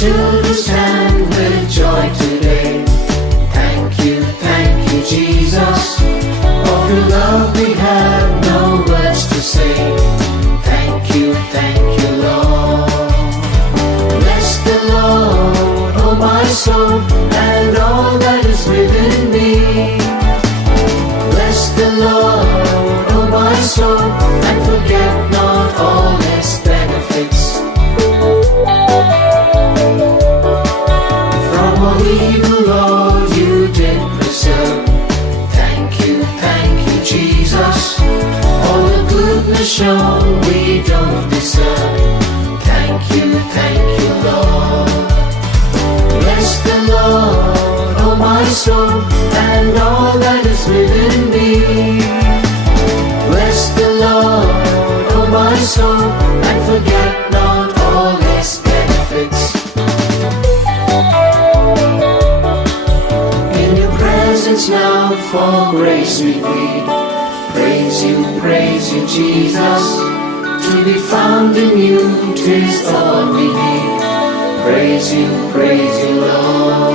children stand with joy today. Thank you, Jesus. Of your love we have no words to say. Thank you, Lord. Bless the Lord, oh my soul, and all that is within me. Bless the Lord, oh my soul, and forget not all His benefits. From all evil, Lord, you did preserve. Thank you, Jesus. All the goodness shown we don't deserve. Thank you, Lord. Bless the Lord, oh my soul, and all that is within me. Bless the Lord, oh my soul, and forget not all His benefits. In your presence now for grace we plead. Praise you, Jesus. To be found in you, 'tis all we need. Praise you, Lord.